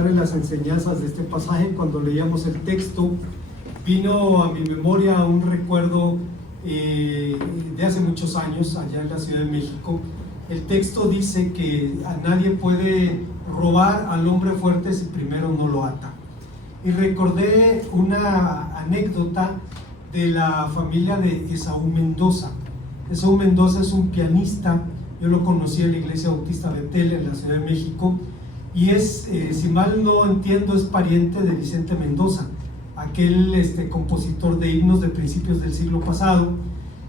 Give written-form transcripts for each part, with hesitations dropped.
pensar en las enseñanzas de este pasaje, cuando leíamos el texto, vino a mi memoria un recuerdo de hace muchos años, allá en la Ciudad de México. El texto dice que a nadie puede robar al hombre fuerte si primero no lo ata. Y recordé una anécdota de la familia de Esaú Mendoza. Esaú Mendoza es un pianista, yo lo conocí en la Iglesia Bautista Betel en la Ciudad de México, y es, si mal no entiendo, es pariente de Vicente Mendoza, aquel compositor de himnos de principios del siglo pasado.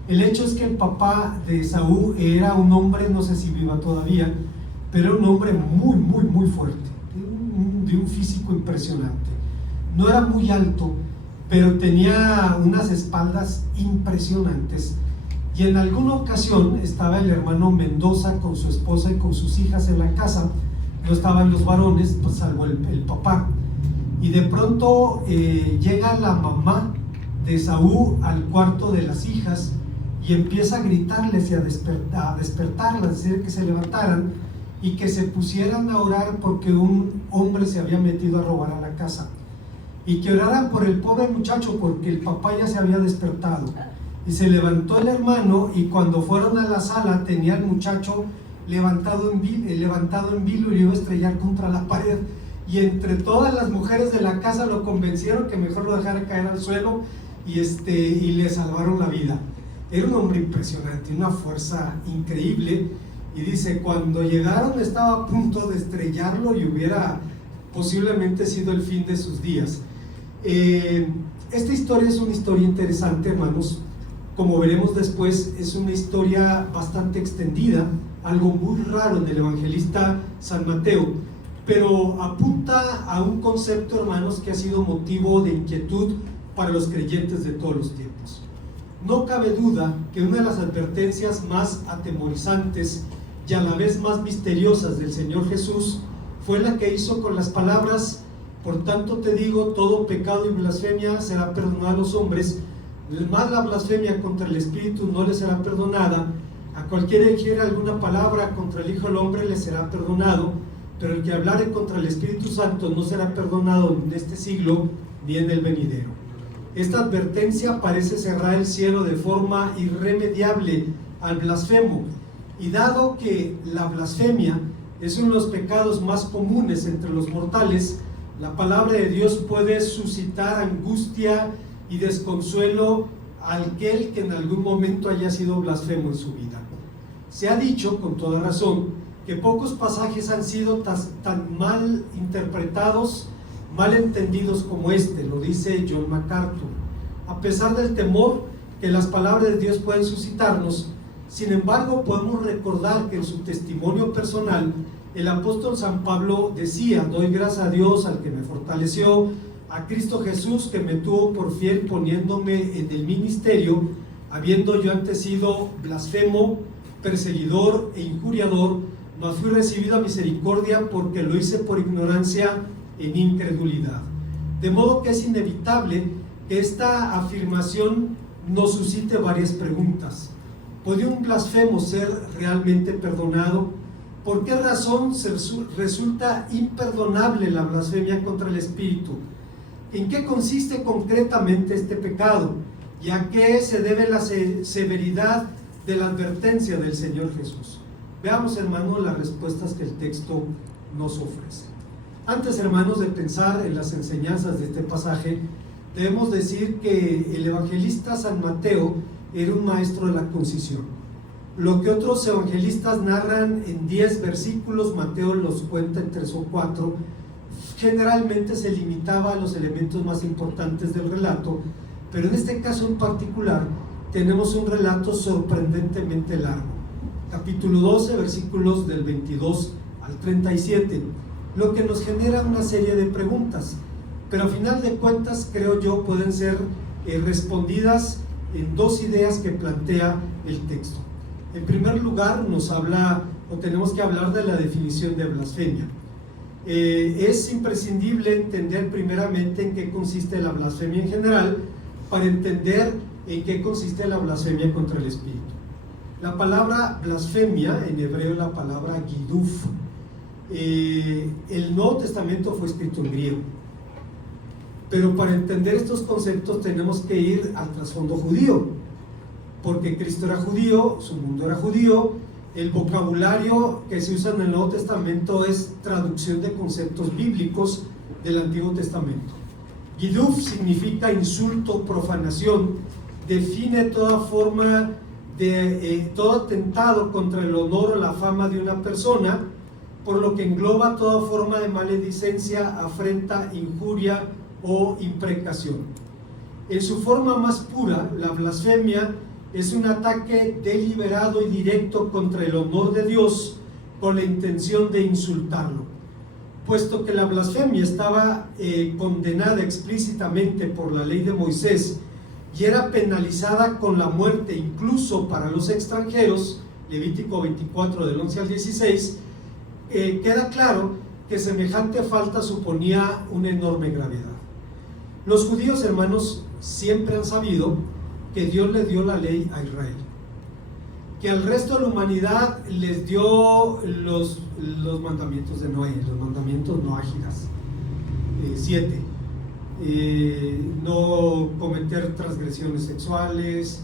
El hecho es que el papá de Esaú era un hombre, no sé si viva todavía, pero era un hombre muy fuerte, de un físico impresionante. No era muy alto, pero tenía unas espaldas impresionantes. Y en alguna ocasión estaba el hermano Mendoza con su esposa y con sus hijas en la casa. No estaban los varones, pues, salvo el papá. Y de pronto llega la mamá de Esaú al cuarto de las hijas y empieza a gritarles y a despertarlas, a decir que se levantaran y que se pusieran a orar porque un hombre se había metido a robar a la casa, y que oraran por el pobre muchacho porque el papá ya se había despertado. Y se levantó el hermano, y cuando fueron a la sala tenía al muchacho levantado en vilo y lo iba a estrellar contra la pared, y entre todas las mujeres de la casa lo convencieron que mejor lo dejara caer al suelo y le salvaron la vida. Era un hombre impresionante, una fuerza increíble, y dice, cuando llegaron estaba a punto de estrellarlo y hubiera posiblemente sido el fin de sus días. Esta historia es una historia interesante, hermanos. Como veremos después, es una historia bastante extendida, algo muy raro en el evangelista San Mateo, pero apunta a un concepto, hermanos, que ha sido motivo de inquietud para los creyentes de todos los tiempos. No cabe duda que una de las advertencias más atemorizantes y a la vez más misteriosas del Señor Jesús fue la que hizo con las palabras: por tanto te digo, todo pecado y blasfemia será perdonado a los hombres, más la blasfemia contra el Espíritu no le será perdonada. A cualquiera que quiera alguna palabra contra el Hijo del Hombre le será perdonado, pero el que hablare contra el Espíritu Santo no será perdonado en este siglo ni en el venidero. Esta advertencia parece cerrar el cielo de forma irremediable al blasfemo, y dado que la blasfemia es uno de los pecados más comunes entre los mortales, la palabra de Dios puede suscitar angustia y desconsuelo a aquel que en algún momento haya sido blasfemo en su vida. Se ha dicho con toda razón que pocos pasajes han sido tan mal interpretados, mal entendidos como este, lo dice John MacArthur. A pesar del temor que las palabras de Dios pueden suscitarnos, sin embargo podemos recordar que en su testimonio personal el apóstol San Pablo decía: doy gracias a Dios al que me fortaleció, a Cristo Jesús que me tuvo por fiel poniéndome en el ministerio, habiendo yo antes sido blasfemo, perseguidor e injuriador, mas fui recibido a misericordia porque lo hice por ignorancia en incredulidad. De modo que es inevitable que esta afirmación nos suscite varias preguntas. ¿Puede un blasfemo ser realmente perdonado? ¿Por qué razón resulta imperdonable la blasfemia contra el Espíritu? ¿En qué consiste concretamente este pecado? ¿Y a qué se debe la severidad de la advertencia del Señor Jesús? Veamos, hermanos, las respuestas que el texto nos ofrece. Antes, hermanos, de pensar en las enseñanzas de este pasaje, debemos decir que el evangelista San Mateo era un maestro de la concisión. Lo que otros evangelistas narran en 10 versículos, Mateo los cuenta en 3 o 4, generalmente se limitaba a los elementos más importantes del relato, pero en este caso en particular tenemos un relato sorprendentemente largo. Capítulo 12, versículos del 22 al 37, lo que nos genera una serie de preguntas, pero a final de cuentas creo yo pueden ser respondidas en dos ideas que plantea el texto. En primer lugar nos habla, o tenemos que hablar de la definición de blasfemia. Es imprescindible entender primeramente en qué consiste la blasfemia en general para entender en qué consiste la blasfemia contra el Espíritu. La palabra blasfemia, en hebreo la palabra giduf, el Nuevo Testamento fue escrito en griego. Pero para entender estos conceptos tenemos que ir al trasfondo judío, porque Cristo era judío, su mundo era judío, el vocabulario que se usa en el Nuevo Testamento es traducción de conceptos bíblicos del Antiguo Testamento. Giduf significa insulto, profanación, define toda forma de todo atentado contra el honor o la fama de una persona, por lo que engloba toda forma de maledicencia, afrenta, injuria o imprecación. En su forma más pura, la blasfemia es un ataque deliberado y directo contra el honor de Dios con la intención de insultarlo. Puesto que la blasfemia estaba condenada explícitamente por la ley de Moisés y era penalizada con la muerte incluso para los extranjeros, Levítico 24 del 11 al 16, queda claro que semejante falta suponía una enorme gravedad. Los judíos, hermanos, siempre han sabido que Dios le dio la ley a Israel, que al resto de la humanidad les dio los mandamientos de Noé, los mandamientos noágidas, 7, no cometer transgresiones sexuales,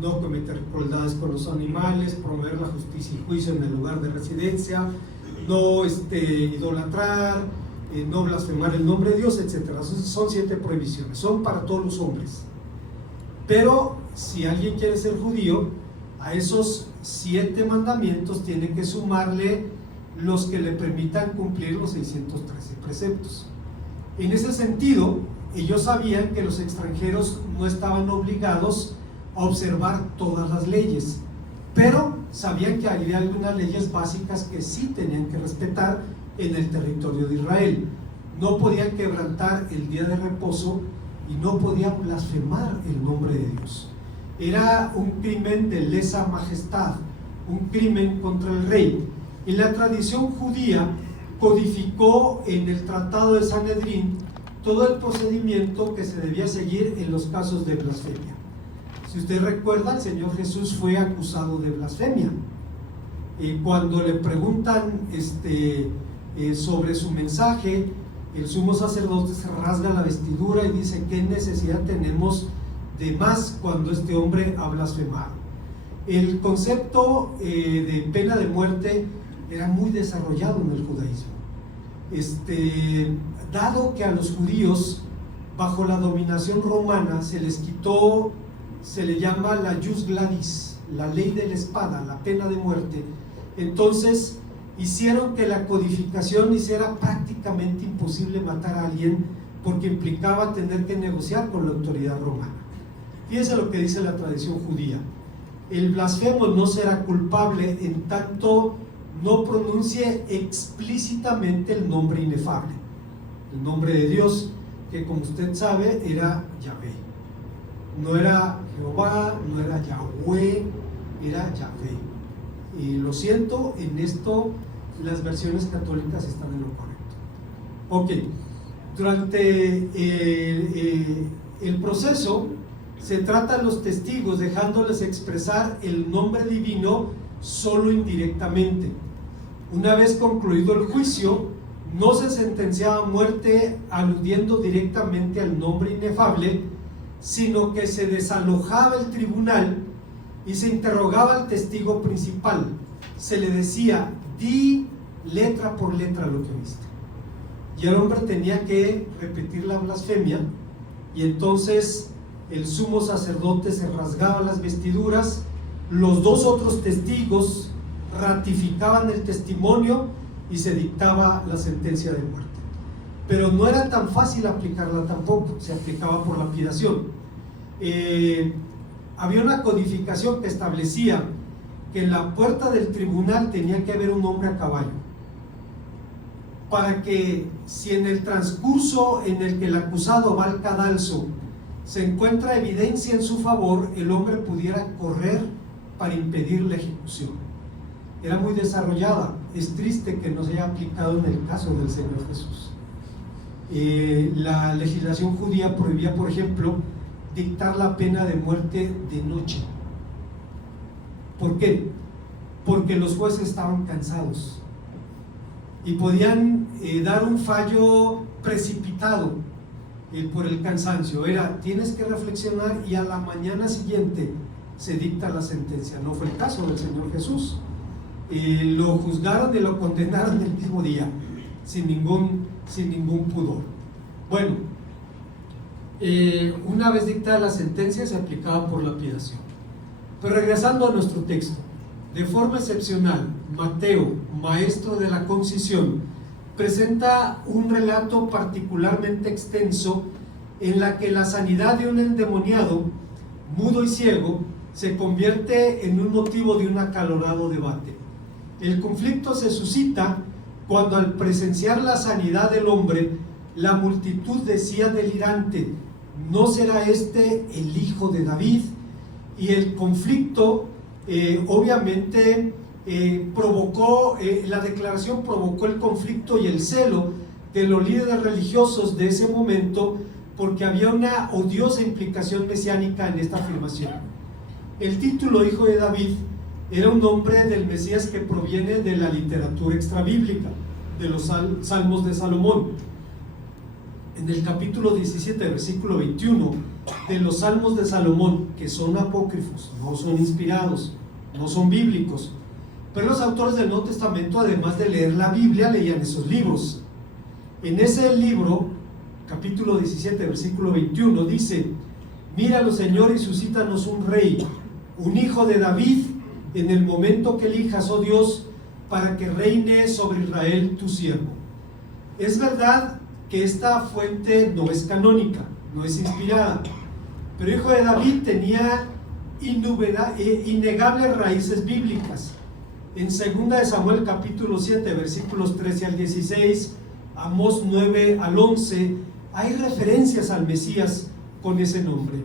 no cometer crueldades con los animales, promover la justicia y juicio en el lugar de residencia, no idolatrar, no blasfemar el nombre de Dios, etc. Son 7 prohibiciones, son para todos los hombres. Pero si alguien quiere ser judío, a esos 7 mandamientos tiene que sumarle los que le permitan cumplir los 613 preceptos. En ese sentido, ellos sabían que los extranjeros no estaban obligados a observar todas las leyes, pero sabían que había algunas leyes básicas que sí tenían que respetar en el territorio de Israel. No podían quebrantar el día de reposo y no podían blasfemar el nombre de Dios. Era un crimen de lesa majestad, un crimen contra el rey. Y la tradición judía codificó en el Tratado de Sanedrín todo el procedimiento que se debía seguir en los casos de blasfemia. Si usted recuerda, el Señor Jesús fue acusado de blasfemia. Cuando le preguntan sobre su mensaje, el sumo sacerdote se rasga la vestidura y dice: ¿qué necesidad tenemos de más cuando este hombre ha blasfemado? El concepto de pena de muerte era muy desarrollado en el judaísmo. Dado que a los judíos bajo la dominación romana se les quitó, se le llama la jus gladis, la ley de la espada, la pena de muerte, entonces hicieron que la codificación hiciera prácticamente imposible matar a alguien, porque implicaba tener que negociar con la autoridad romana. Fíjense lo que dice la tradición judía: el blasfemo no será culpable en tanto no pronuncie explícitamente el nombre inefable, el nombre de Dios, que como usted sabe era Yahvé. No era Jehová, no era Yahweh, era Yahvé. Y lo siento, en esto las versiones católicas están en lo correcto. Ok, durante el proceso se tratan los testigos dejándoles expresar el nombre divino solo indirectamente. Una vez concluido el juicio, no se sentenciaba a muerte aludiendo directamente al nombre inefable, sino que se desalojaba el tribunal y se interrogaba al testigo principal. Se le decía: di letra por letra lo que viste. Y el hombre tenía que repetir la blasfemia, y entonces el sumo sacerdote se rasgaba las vestiduras, los 2 otros testigos ratificaban el testimonio y se dictaba la sentencia de muerte. Pero no era tan fácil aplicarla tampoco, se aplicaba por lapidación. Había una codificación que establecía que en la puerta del tribunal tenía que haber un hombre a caballo, para que si en el transcurso en el que el acusado va al cadalso se encuentra evidencia en su favor, el hombre pudiera correr para impedir la ejecución. Era muy desarrollada. Es triste que no se haya aplicado en el caso del Señor Jesús. La legislación judía prohibía, por ejemplo, dictar la pena de muerte de noche. ¿Por qué? Porque los jueces estaban cansados y podían dar un fallo precipitado por el cansancio. Era, tienes que reflexionar y a la mañana siguiente se dicta la sentencia. No fue el caso del Señor Jesús. Lo juzgaron y lo condenaron el mismo día, sin ningún pudor. Bueno, una vez dictada la sentencia se aplicaba por lapidación. Pero regresando a nuestro texto, de forma excepcional, Mateo, maestro de la concisión, presenta un relato particularmente extenso en la que la sanidad de un endemoniado, mudo y ciego, se convierte en un motivo de un acalorado debate. El conflicto se suscita cuando, al presenciar la sanidad del hombre, la multitud decía delirante: ¿no será este el hijo de David? Y el conflicto obviamente provocó, la declaración provocó el conflicto y el celo de los líderes religiosos de ese momento, porque había una odiosa implicación mesiánica en esta afirmación. El título Hijo de David era un nombre del Mesías que proviene de la literatura extrabíblica, de los Salmos de Salomón. En el capítulo 17, versículo 21, de los Salmos de Salomón, que son apócrifos, no son inspirados, no son bíblicos, pero los autores del Nuevo Testamento, además de leer la Biblia, leían esos libros. En ese libro, capítulo 17, versículo 21, dice: míralo, Señor, y suscítanos un rey, un hijo de David, en el momento que elijas, oh Dios, para que reine sobre Israel tu siervo. Es verdad que esta fuente no es canónica, no es inspirada, pero Hijo de David tenía innegables raíces bíblicas. En 2 de Samuel capítulo 7, versículos 13 al 16, Amós 9 al 11, hay referencias al Mesías con ese nombre.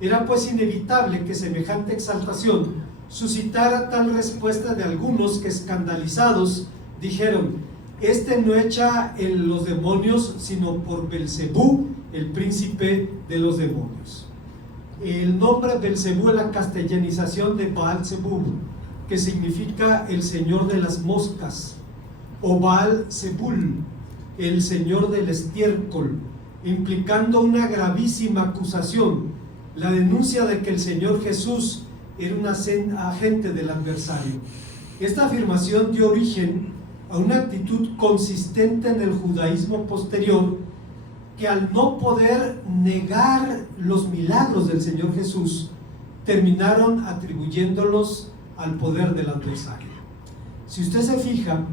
Era pues inevitable que semejante exaltación suscitara tal respuesta de algunos que, escandalizados, dijeron: este no echa los demonios sino por Belcebú, el príncipe de los demonios. El nombre Belcebú es la castellanización de Baal-Zebub, que significa el señor de las moscas, o Baal-Zebul, el señor del estiércol, implicando una gravísima acusación, la denuncia de que el Señor Jesús era un agente del adversario. Esta afirmación dio origen a una actitud consistente en el judaísmo posterior, que, al no poder negar los milagros del Señor Jesús, terminaron atribuyéndolos al poder del adversario. Si usted se fija,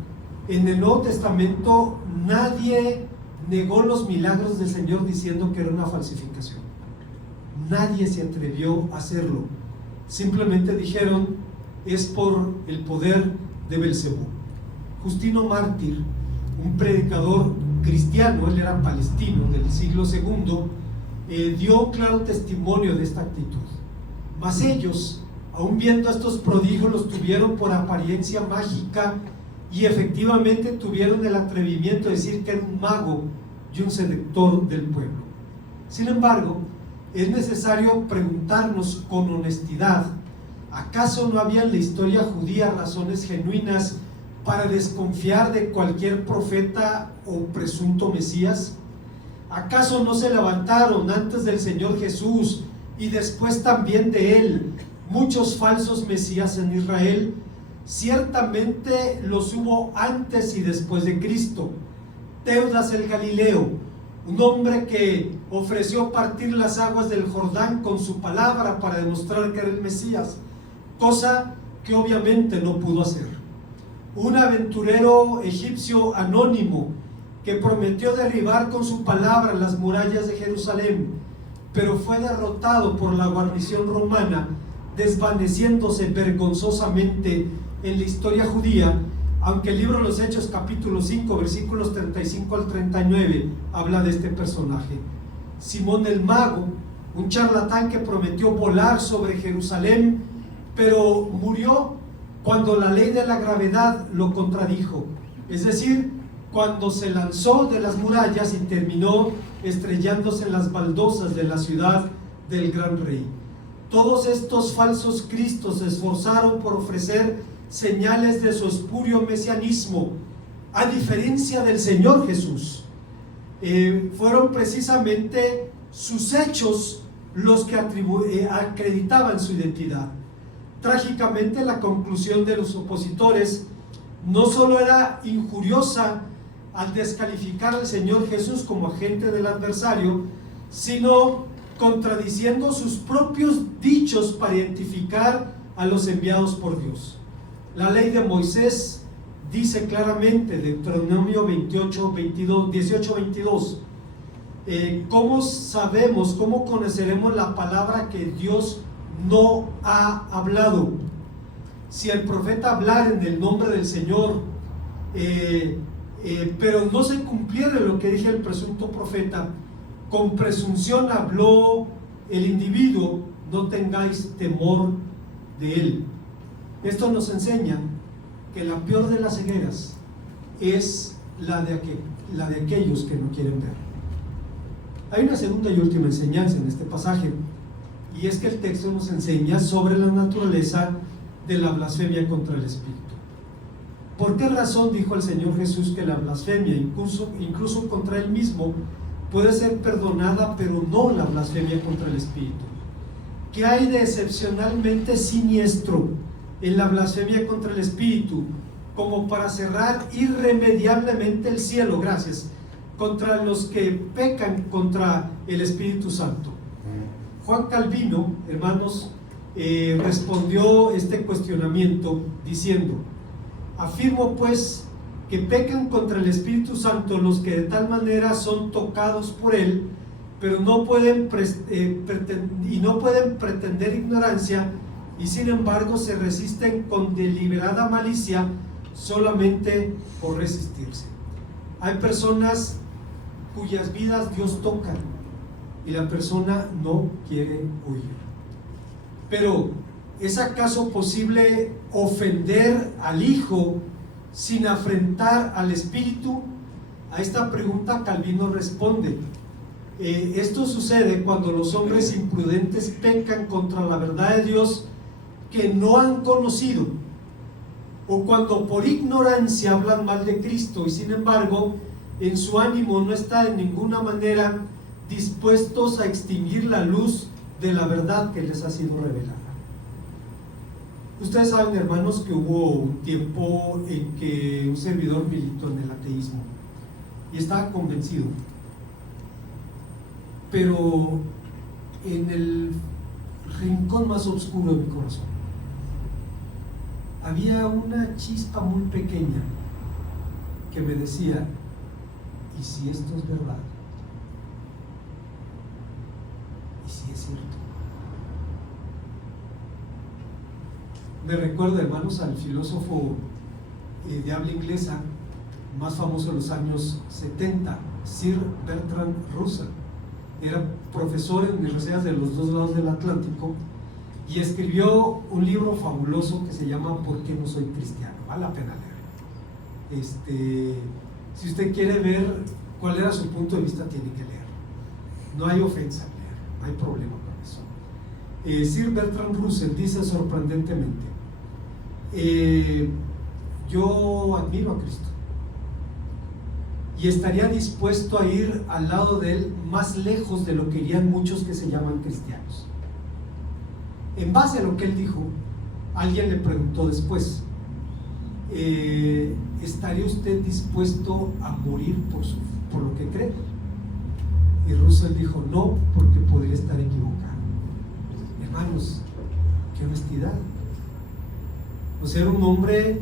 en el Nuevo Testamento nadie negó los milagros del Señor diciendo que era una falsificación. Nadie se atrevió a hacerlo. Simplemente dijeron: es por el poder de Belcebú. Justino Mártir, un predicador cristiano, él era palestino del siglo II, dio claro testimonio de esta actitud. Mas ellos, aun viendo estos prodigios, los tuvieron por apariencia mágica, y efectivamente tuvieron el atrevimiento de decir que era un mago y un seductor del pueblo. Sin embargo, es necesario preguntarnos con honestidad: ¿acaso no había en la historia judía razones genuinas para desconfiar de cualquier profeta o presunto Mesías? ¿Acaso no se levantaron antes del Señor Jesús y después también de él muchos falsos Mesías en Israel? Ciertamente los hubo antes y después de Cristo. Teudas el Galileo, un hombre que ofreció partir las aguas del Jordán con su palabra para demostrar que era el Mesías, cosa que obviamente no pudo hacer. Un aventurero egipcio anónimo que prometió derribar con su palabra las murallas de Jerusalén, pero fue derrotado por la guarnición romana, desvaneciéndose vergonzosamente en la historia judía, aunque el libro de los Hechos capítulo 5 versículos 35 al 39 habla de este personaje. Simón el Mago, un charlatán que prometió volar sobre Jerusalén, pero murió cuando la ley de la gravedad lo contradijo, es decir, cuando se lanzó de las murallas y terminó estrellándose en las baldosas de la ciudad del gran rey. Todos estos falsos cristos se esforzaron por ofrecer señales de su espurio mesianismo, a diferencia del Señor Jesús. Fueron precisamente sus hechos los que acreditaban su identidad. Trágicamente, la conclusión de los opositores no solo era injuriosa al descalificar al Señor Jesús como agente del adversario, sino contradiciendo sus propios dichos para identificar a los enviados por Dios. La ley de Moisés dice claramente, Deuteronomio 18:22, ¿cómo sabemos, cómo conoceremos la palabra que Dios no ha hablado? Si el profeta hablara en el nombre del Señor, pero no se cumpliera lo que dije el presunto profeta, con presunción habló el individuo, no tengáis temor de él. Esto nos enseña que la peor de las cegueras es la de aquellos que no quieren ver. Hay una segunda y última enseñanza en este pasaje, y es que el texto nos enseña sobre la naturaleza de la blasfemia contra el Espíritu. ¿Por qué razón dijo el Señor Jesús que la blasfemia, incluso contra Él mismo, puede ser perdonada, pero no la blasfemia contra el Espíritu? ¿Qué hay de excepcionalmente siniestro en la blasfemia contra el Espíritu, como para cerrar irremediablemente el cielo, gracias, contra los que pecan contra el Espíritu Santo? Juan Calvino, hermanos, respondió este cuestionamiento diciendo: afirmo pues que pecan contra el Espíritu Santo los que de tal manera son tocados por él, pero no pueden pretender ignorancia, y sin embargo se resisten con deliberada malicia solamente por resistirse. Hay personas cuyas vidas Dios toca y la persona no quiere huir. Pero ¿es acaso posible ofender al Hijo sin afrentar al Espíritu? A esta pregunta Calvino responde: esto sucede cuando los hombres imprudentes pecan contra la verdad de Dios que no han conocido, o cuando por ignorancia hablan mal de Cristo y sin embargo en su ánimo no está de ninguna manera dispuestos a extinguir la luz de la verdad que les ha sido revelada. Ustedes saben, hermanos, que hubo un tiempo en que un servidor militó en el ateísmo y estaba convencido, pero en el rincón más oscuro de mi corazón había una chispa muy pequeña que me decía: ¿y si esto es verdad? ¿Y si es cierto? Me recuerda, hermanos, al filósofo de habla inglesa más famoso de los años 70, Sir Bertrand Russell. Era profesor en universidades de los dos lados del Atlántico y escribió un libro fabuloso que se llama ¿Por qué no soy cristiano? Vale la pena leer. Si usted quiere ver cuál era su punto de vista, tiene que leer. No hay ofensa en leer, no hay problema con eso. Sir Bertrand Russell dice sorprendentemente: yo admiro a Cristo y estaría dispuesto a ir al lado de él más lejos de lo que irían muchos que se llaman cristianos. En base a lo que él dijo, alguien le preguntó después: ¿estaría usted dispuesto a morir por lo que cree? Y Russell dijo: no, porque podría estar equivocado. Hermanos, qué honestidad. O sea, era un hombre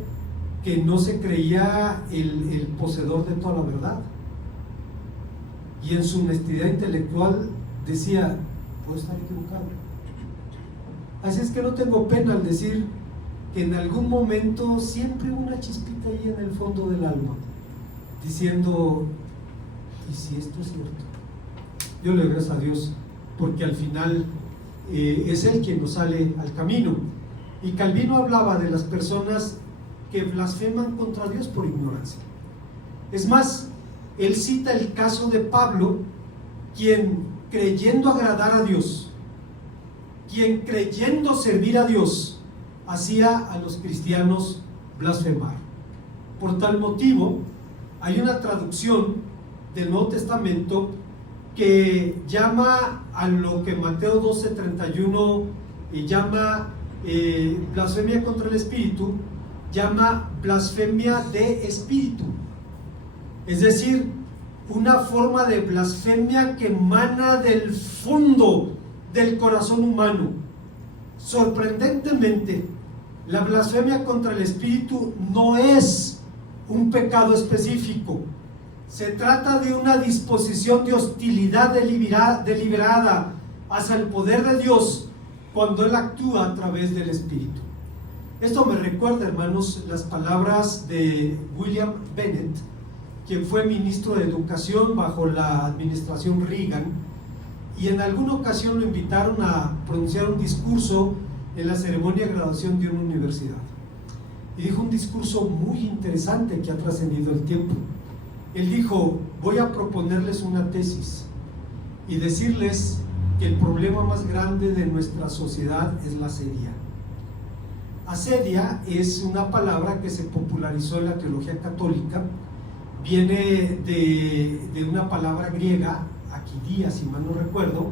que no se creía el poseedor de toda la verdad, y en su honestidad intelectual decía: puedo estar equivocado. Así es que no tengo pena al decir que en algún momento siempre hubo una chispita ahí en el fondo del alma diciendo: ¿y si esto es cierto? Yo le doy gracias a Dios porque al final es Él quien nos sale al camino. Y Calvino hablaba de las personas que blasfeman contra Dios por ignorancia. Es más, él cita el caso de Pablo, quien creyendo agradar a Dios, quien creyendo servir a Dios, hacía a los cristianos blasfemar. Por tal motivo, Hay una traducción del Nuevo Testamento que llama a lo que Mateo 12:31 llama blasfemia contra el Espíritu, llama blasfemia de espíritu. Es decir, una forma de blasfemia que emana del fondo del corazón humano. Sorprendentemente, la blasfemia contra el Espíritu no es un pecado específico. Se trata de una disposición de hostilidad deliberada hacia el poder de Dios cuando Él actúa a través del Espíritu. Esto me recuerda, hermanos, las palabras de William Bennett, quien fue ministro de Educación bajo la administración Reagan, y en alguna ocasión lo invitaron a pronunciar un discurso en la ceremonia de graduación de una universidad. Y dijo un discurso muy interesante que ha trascendido el tiempo. Él dijo: voy a proponerles una tesis y decirles que el problema más grande de nuestra sociedad es la asedia. Asedia es una palabra que se popularizó en la teología católica, viene de una palabra griega, akidia, si mal no recuerdo,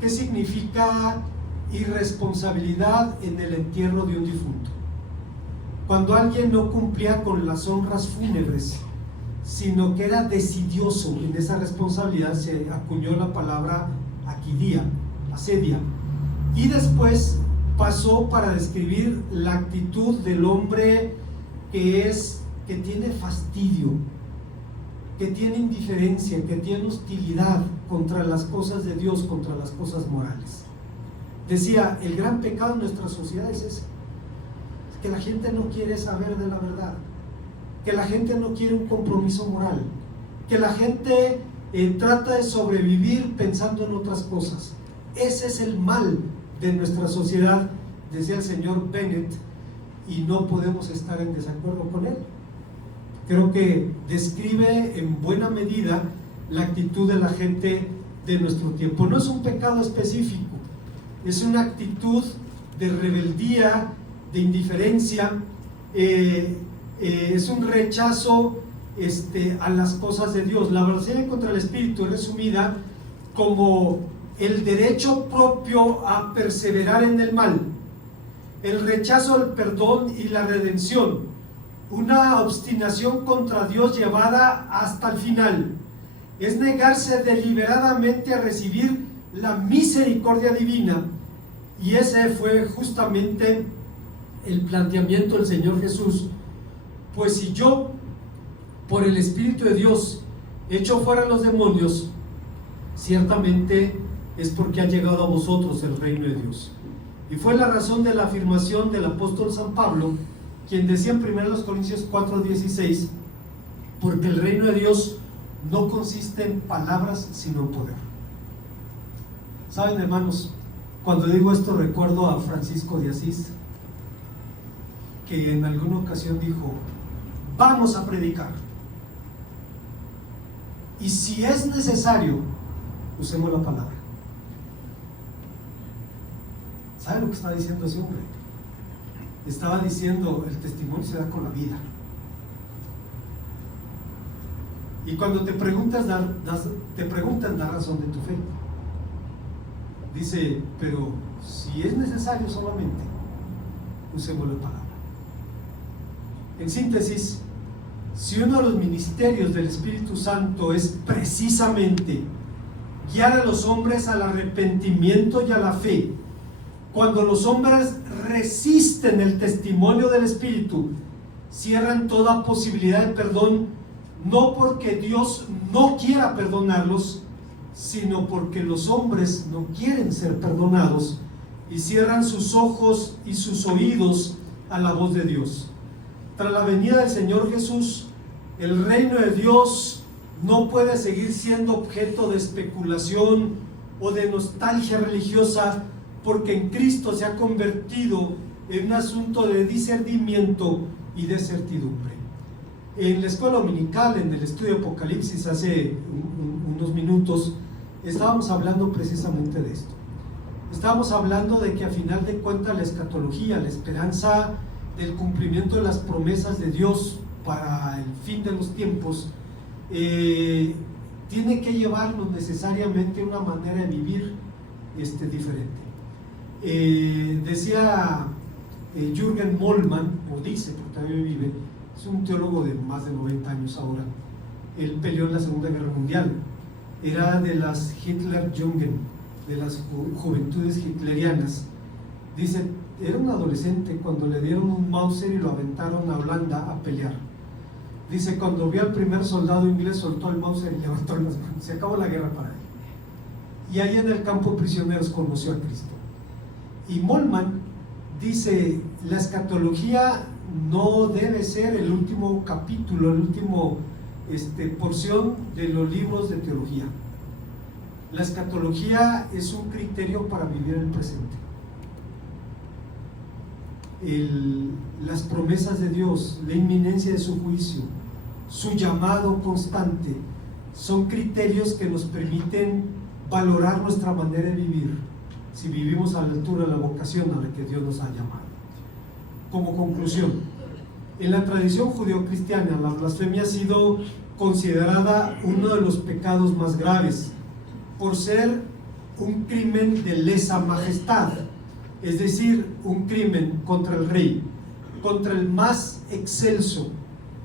que significa irresponsabilidad en el entierro de un difunto. Cuando alguien no cumplía con las honras fúnebres, sino que era decidioso en esa responsabilidad, se acuñó la palabra akidia, asedia, y después pasó para describir la actitud del hombre que tiene fastidio, que tiene indiferencia, que tiene hostilidad contra las cosas de Dios, contra las cosas morales. Decía, el gran pecado en nuestra sociedad es ese, que la gente no quiere saber de la verdad, que la gente no quiere un compromiso moral, que la gente trata de sobrevivir pensando en otras cosas. Ese es el mal de nuestra sociedad, decía el señor Bennett, y no podemos estar en desacuerdo con él. Creo que describe en buena medida la actitud de la gente de nuestro tiempo. No es un pecado específico, es una actitud de rebeldía, de indiferencia, es un rechazo a las cosas de Dios. La blasfemia contra el Espíritu es resumida como el derecho propio a perseverar en el mal, el rechazo al perdón y la redención, una obstinación contra Dios llevada hasta el final. Es negarse deliberadamente a recibir la misericordia divina, y ese fue justamente el planteamiento del Señor Jesús. Pues si yo, por el Espíritu de Dios, echo fuera los demonios, ciertamente es porque ha llegado a vosotros el reino de Dios. Y fue la razón de la afirmación del apóstol San Pablo, quien decía en 1 Corintios 4:16, porque el reino de Dios no consiste en palabras, sino en poder. Saben, hermanos, cuando digo esto recuerdo a Francisco de Asís, que en alguna ocasión dijo: vamos a predicar, y si es necesario, usemos la palabra. ¿Saben lo que está diciendo ese hombre? Estaba diciendo, el testimonio se da con la vida. Y cuando te preguntan la razón de tu fe, dice, pero si es necesario solamente, usemos la palabra. En síntesis, si uno de los ministerios del Espíritu Santo es precisamente guiar a los hombres al arrepentimiento y a la fe, cuando los hombres resisten el testimonio del Espíritu, cierran toda posibilidad de perdón, no porque Dios no quiera perdonarlos, sino porque los hombres no quieren ser perdonados y cierran sus ojos y sus oídos a la voz de Dios. Tras la venida del Señor Jesús, el reino de Dios no puede seguir siendo objeto de especulación o de nostalgia religiosa, porque en Cristo se ha convertido en un asunto de discernimiento y de certidumbre. En la escuela dominical, en el estudio de Apocalipsis, hace unos minutos, estábamos hablando precisamente de esto. Estábamos hablando de que a final de cuentas la escatología, la esperanza del cumplimiento de las promesas de Dios para el fin de los tiempos, tiene que llevarnos necesariamente a una manera de vivir diferente. Decía Jürgen Moltmann, o dice, porque también vive, es un teólogo de más de 90 años ahora. Él peleó en la Segunda Guerra Mundial, era de las Hitlerjugend, de las juventudes hitlerianas. Dice, era un adolescente cuando le dieron un Mauser y lo aventaron a Holanda a pelear. Dice, cuando vio al primer soldado inglés, soltó el Mauser y levantó las manos. Se acabó la guerra para él. Y ahí en el campo de prisioneros conoció a Cristo. Y Moltmann dice, la escatología no debe ser el último capítulo, el último porción de los libros de teología. La escatología es un criterio para vivir el presente. Las promesas de Dios, la inminencia de su juicio, su llamado constante, son criterios que nos permiten valorar nuestra manera de vivir, si vivimos a la altura de la vocación a la que Dios nos ha llamado. Como conclusión, en la tradición judeocristiana, la blasfemia ha sido considerada uno de los pecados más graves, por ser un crimen de lesa majestad, es decir, un crimen contra el rey, contra el más excelso,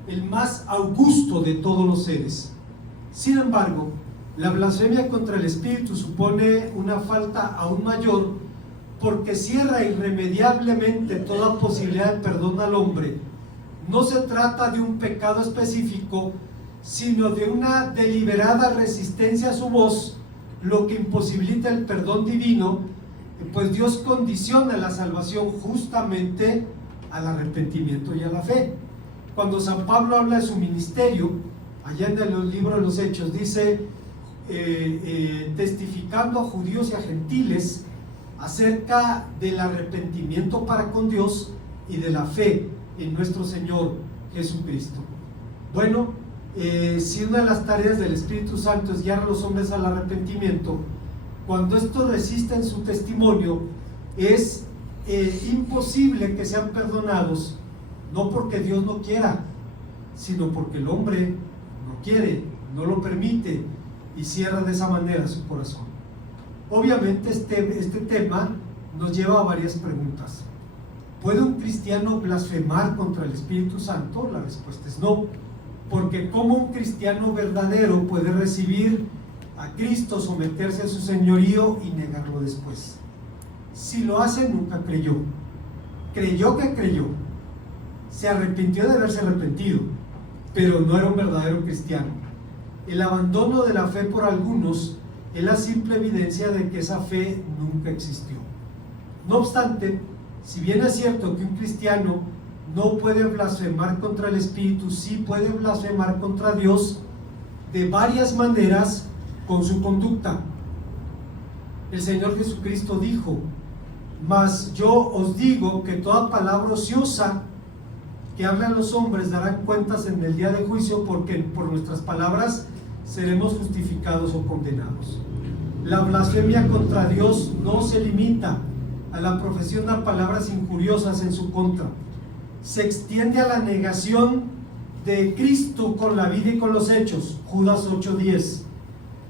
el más augusto de todos los seres. Sin embargo, la blasfemia contra el Espíritu supone una falta aún mayor, porque cierra irremediablemente toda posibilidad de perdón al hombre. No se trata de un pecado específico, sino de una deliberada resistencia a su voz, lo que imposibilita el perdón divino, pues Dios condiciona la salvación justamente al arrepentimiento y a la fe. Cuando San Pablo habla de su ministerio, allá en el libro de los Hechos, dice, testificando a judíos y a gentiles acerca del arrepentimiento para con Dios y de la fe en nuestro Señor Jesucristo. Bueno, si una de las tareas del Espíritu Santo es guiar a los hombres al arrepentimiento, cuando estos resisten su testimonio, es imposible que sean perdonados, no porque Dios no quiera, sino porque el hombre no quiere, no lo permite y cierra de esa manera su corazón. Obviamente este tema nos lleva a varias preguntas. ¿Puede un cristiano blasfemar contra el Espíritu Santo? La respuesta es no, porque ¿cómo un cristiano verdadero puede recibir a Cristo, someterse a su señorío y negarlo después? Si lo hace, nunca creyó. Creyó que creyó. Se arrepintió de haberse arrepentido, pero no era un verdadero cristiano. El abandono de la fe por algunos es la simple evidencia de que esa fe nunca existió. No obstante, si bien es cierto que un cristiano no puede blasfemar contra el Espíritu, sí puede blasfemar contra Dios de varias maneras con su conducta. El Señor Jesucristo dijo, mas yo os digo que toda palabra ociosa que hablan los hombres darán cuentas en el día de juicio, porque por nuestras palabras seremos justificados o condenados. La blasfemia contra Dios no se limita a la profesión de palabras injuriosas en su contra. Se extiende a la negación de Cristo con la vida y con los hechos, Judas 8:10,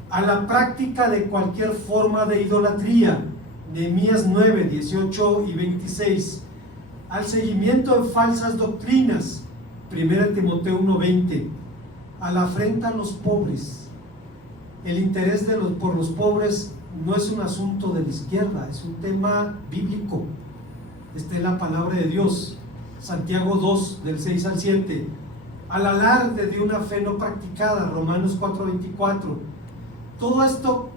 a la práctica de cualquier forma de idolatría, Nehemías 9:18 y 26, al seguimiento de falsas doctrinas, 1 Timoteo 1:20, a la afrenta a los pobres. El interés por los pobres no es un asunto de la izquierda, es un tema bíblico. Esta es la palabra de Dios. Santiago 2, del 6 al 7, al alarde de una fe no practicada, Romanos 4:24. Todo esto,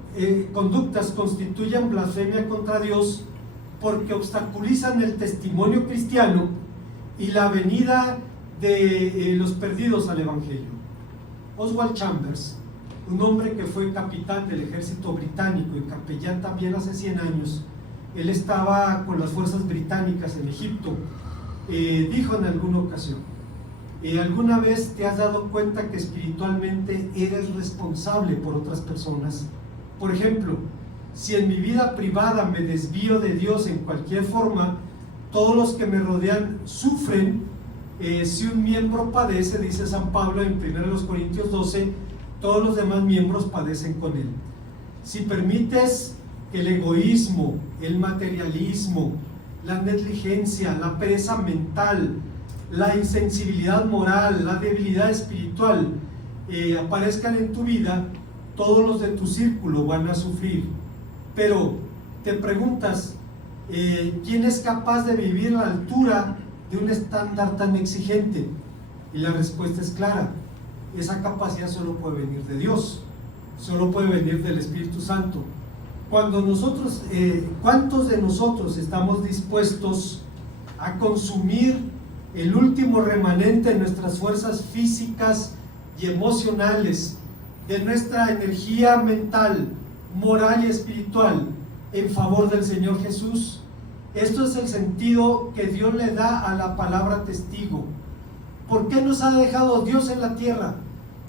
conductas constituyen blasfemia contra Dios, porque obstaculizan el testimonio cristiano y la venida de los perdidos al Evangelio. Oswald Chambers, un hombre que fue capitán del ejército británico y capellán también hace 100 años, él estaba con las fuerzas británicas en Egipto, dijo en alguna ocasión, ¿alguna vez te has dado cuenta que espiritualmente eres responsable por otras personas? Por ejemplo, si en mi vida privada me desvío de Dios en cualquier forma, todos los que me rodean sufren si un miembro padece, dice San Pablo en 1 Corintios 12, todos los demás miembros padecen con él. Si permites que el egoísmo, el materialismo, la negligencia, la pereza mental, la insensibilidad moral, la debilidad espiritual aparezcan en tu vida, todos los de tu círculo van a sufrir. Pero te preguntas, ¿quién es capaz de vivir a la altura de un estándar tan exigente? Y la respuesta es clara: esa capacidad solo puede venir de Dios, solo puede venir del Espíritu Santo. Cuando nosotros, ¿cuántos de nosotros estamos dispuestos a consumir el último remanente de nuestras fuerzas físicas y emocionales, de nuestra energía mental, moral y espiritual en favor del Señor Jesús? Esto es el sentido que Dios le da a la palabra testigo. ¿Por qué nos ha dejado Dios en la tierra?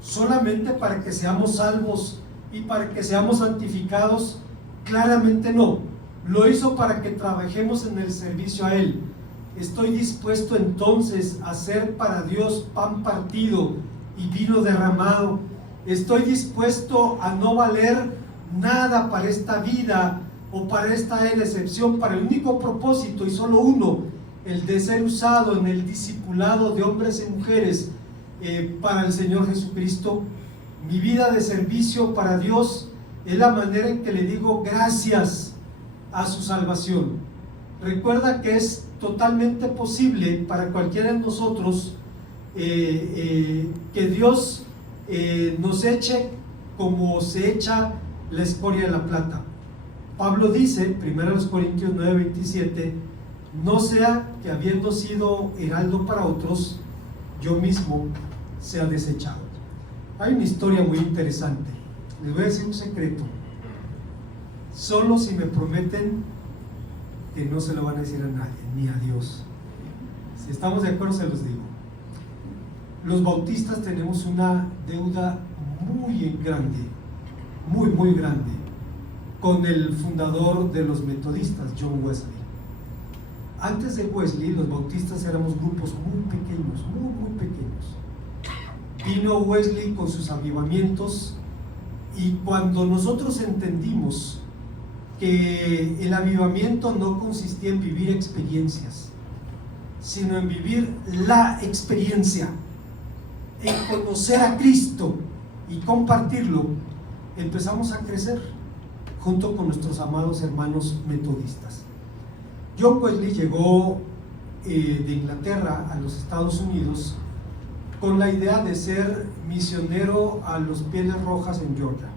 ¿Solamente para que seamos salvos y para que seamos santificados? Claramente no. Lo hizo para que trabajemos en el servicio a Él. ¿Estoy dispuesto entonces a ser para Dios pan partido y vino derramado? ¿Estoy dispuesto a no valer nada para esta vida o para esta excepción, para el único propósito y solo uno, el de ser usado en el discipulado de hombres y mujeres para el Señor Jesucristo? Mi vida de servicio para Dios es la manera en que le digo gracias a su salvación. Recuerda que es totalmente posible para cualquiera de nosotros que Dios nos eche como se echa la escoria de la plata. Pablo dice, 1 Corintios 9:27, no sea que habiendo sido heraldo para otros, yo mismo sea desechado. Hay una historia muy interesante. Les voy a decir un secreto. Solo si me prometen que no se lo van a decir a nadie, ni a Dios. Si estamos de acuerdo, se los digo. Los bautistas tenemos una deuda muy grande, muy grande, con el fundador de los metodistas, John Wesley. Antes de Wesley, los bautistas éramos grupos muy pequeños, muy pequeños. Vino Wesley con sus avivamientos, y cuando nosotros entendimos que el avivamiento no consistía en vivir experiencias, sino en vivir la experiencia, en conocer a Cristo y compartirlo, empezamos a crecer junto con nuestros amados hermanos metodistas. John Wesley llegó de Inglaterra a los Estados Unidos con la idea de ser misionero a los Pieles Rojas en Georgia.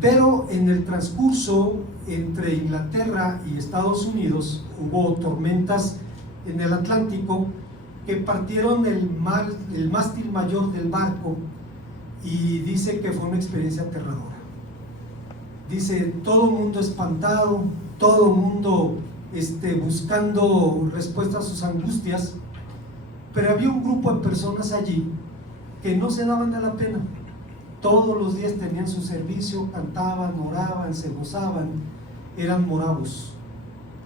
Pero en el transcurso entre Inglaterra y Estados Unidos hubo tormentas en el Atlántico que partieron el mástil mayor del barco, y dice que fue una experiencia aterradora. Dice, todo el mundo espantado, todo el mundo buscando respuesta a sus angustias, pero había un grupo de personas allí que no se daban de la pena. Todos los días tenían su servicio, cantaban, oraban, se gozaban. Eran moravos,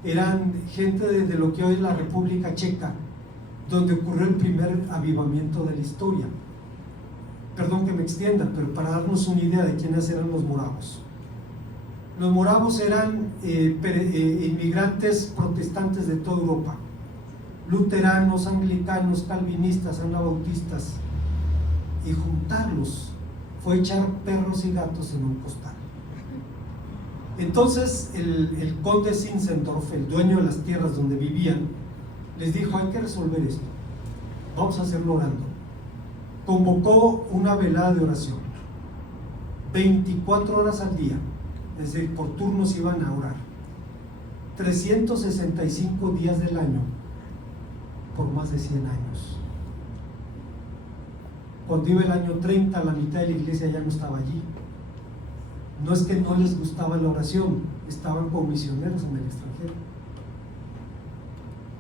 eran gente de lo que hoy es la República Checa, donde ocurrió el primer avivamiento de la historia. Perdón que me extienda, pero para darnos una idea de quiénes eran los moravos. Los moravos eran inmigrantes protestantes de toda Europa, luteranos, anglicanos, calvinistas, anabautistas, y juntarlos fue echar perros y gatos en un costal. Entonces el conde Zinzendorf, el dueño de las tierras donde vivían, les dijo, hay que resolver esto, vamos a hacerlo orando. Convocó una velada de oración, 24 horas al día, es decir, por turnos iban a orar, 365 días del año, por más de 100 años. Cuando iba el año 30, la mitad de la iglesia ya no estaba allí. No es que no les gustaba la oración, estaban como misioneros en el extranjero.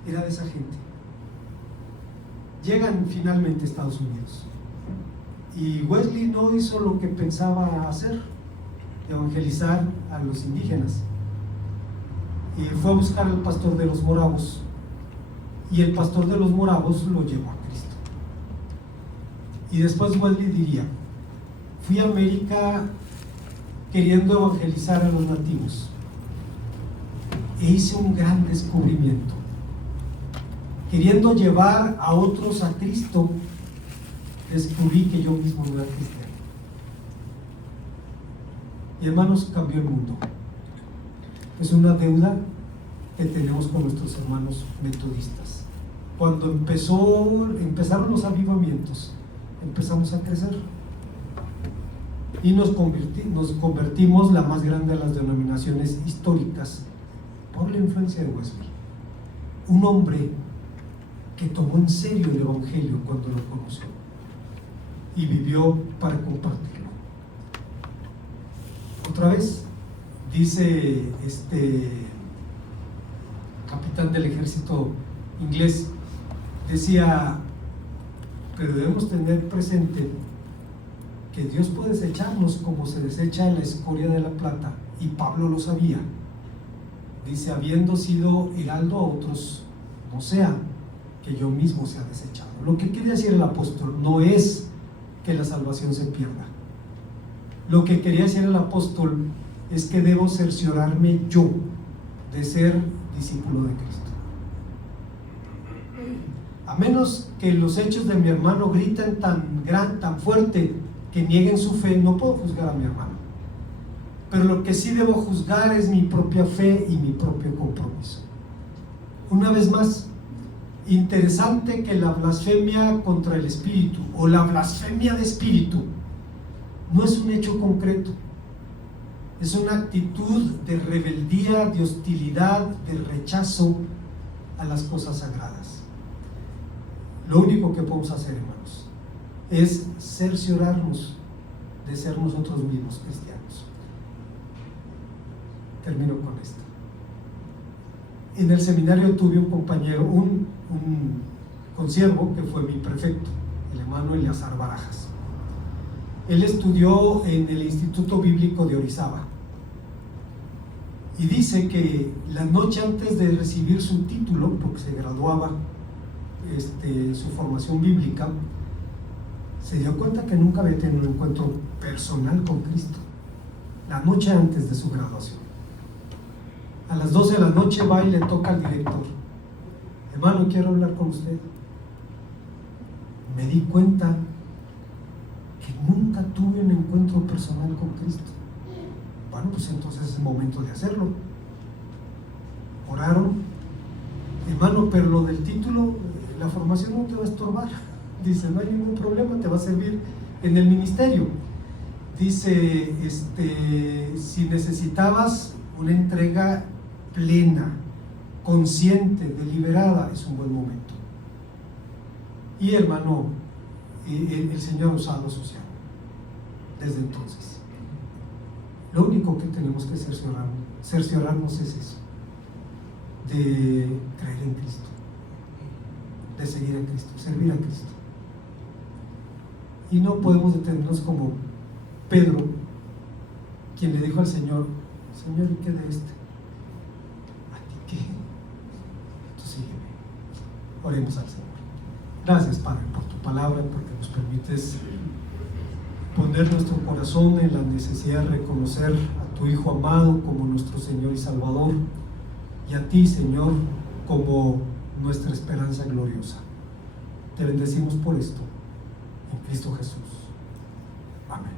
Era de esa gente. Llegan finalmente a Estados Unidos, y Wesley no hizo lo que pensaba hacer, evangelizar a los indígenas, y fue a buscar al pastor de los moravos y el pastor de los moravos lo llevó a Cristo. Y después Wesley diría: fui a América queriendo evangelizar a los nativos e hice un gran descubrimiento. Queriendo llevar a otros a Cristo, descubrí que yo mismo no era cristiano. Y hermanos, cambió el mundo. Es una deuda que tenemos con nuestros hermanos metodistas. Cuando empezaron los avivamientos, empezamos a crecer y nos convertimos la más grande de las denominaciones históricas por la influencia de Wesley, un hombre que tomó en serio el evangelio cuando lo conoció y vivió para compartirlo. Otra vez dice este capitán del ejército inglés, decía: pero debemos tener presente que Dios puede desecharnos como se desecha la escoria de la plata, y Pablo lo sabía. Dice: habiendo sido heraldo a otros, no sea que yo mismo sea desechado. Lo que quería decir el apóstol no es que la salvación se pierda. Lo que quería decir el apóstol es que debo cerciorarme yo de ser discípulo de Cristo. A menos que los hechos de mi hermano griten tan fuerte que nieguen su fe, no puedo juzgar a mi hermano. Pero lo que sí debo juzgar es mi propia fe y mi propio compromiso. Una vez más, interesante que la blasfemia contra el espíritu o la blasfemia de espíritu no es un hecho concreto, es una actitud de rebeldía, de hostilidad, de rechazo a las cosas sagradas. Lo único que podemos hacer, hermanos, es cerciorarnos de ser nosotros mismos cristianos. Termino con esto. En el seminario tuve un compañero, un consiervo que fue mi prefecto, el hermano Eleazar Barajas. Él estudió en el Instituto Bíblico de Orizaba y dice que la noche antes de recibir su título, porque se graduaba su formación bíblica, se dio cuenta que nunca había tenido un encuentro personal con Cristo. La noche antes de su graduación, a las 12 de la noche va y le toca al director: hermano, quiero hablar con usted. Me di cuenta que nunca tuve un encuentro personal con Cristo. Bueno, pues entonces es el momento de hacerlo. Oraron: hermano, pero lo del título, la formación no te va a estorbar. Dice: no hay ningún problema, te va a servir en el ministerio. Dice, si necesitabas una entrega plena, consciente, deliberada, es un buen momento. Y hermano, el Señor nos ha asociado desde entonces. Lo único que tenemos que cerciorarnos es eso, de creer en Cristo, de seguir a Cristo, servir a Cristo. Y no podemos detenernos como Pedro, quien le dijo al Señor: Señor, ¿y qué de este? ¿A ti qué? Tú sígueme. Oremos al Señor. Gracias, Padre, por tu palabra, porque nos permites poner nuestro corazón en la necesidad de reconocer a tu Hijo amado como nuestro Señor y Salvador, y a ti, Señor, como nuestra esperanza gloriosa. Te bendecimos por esto, en Cristo Jesús. Amén.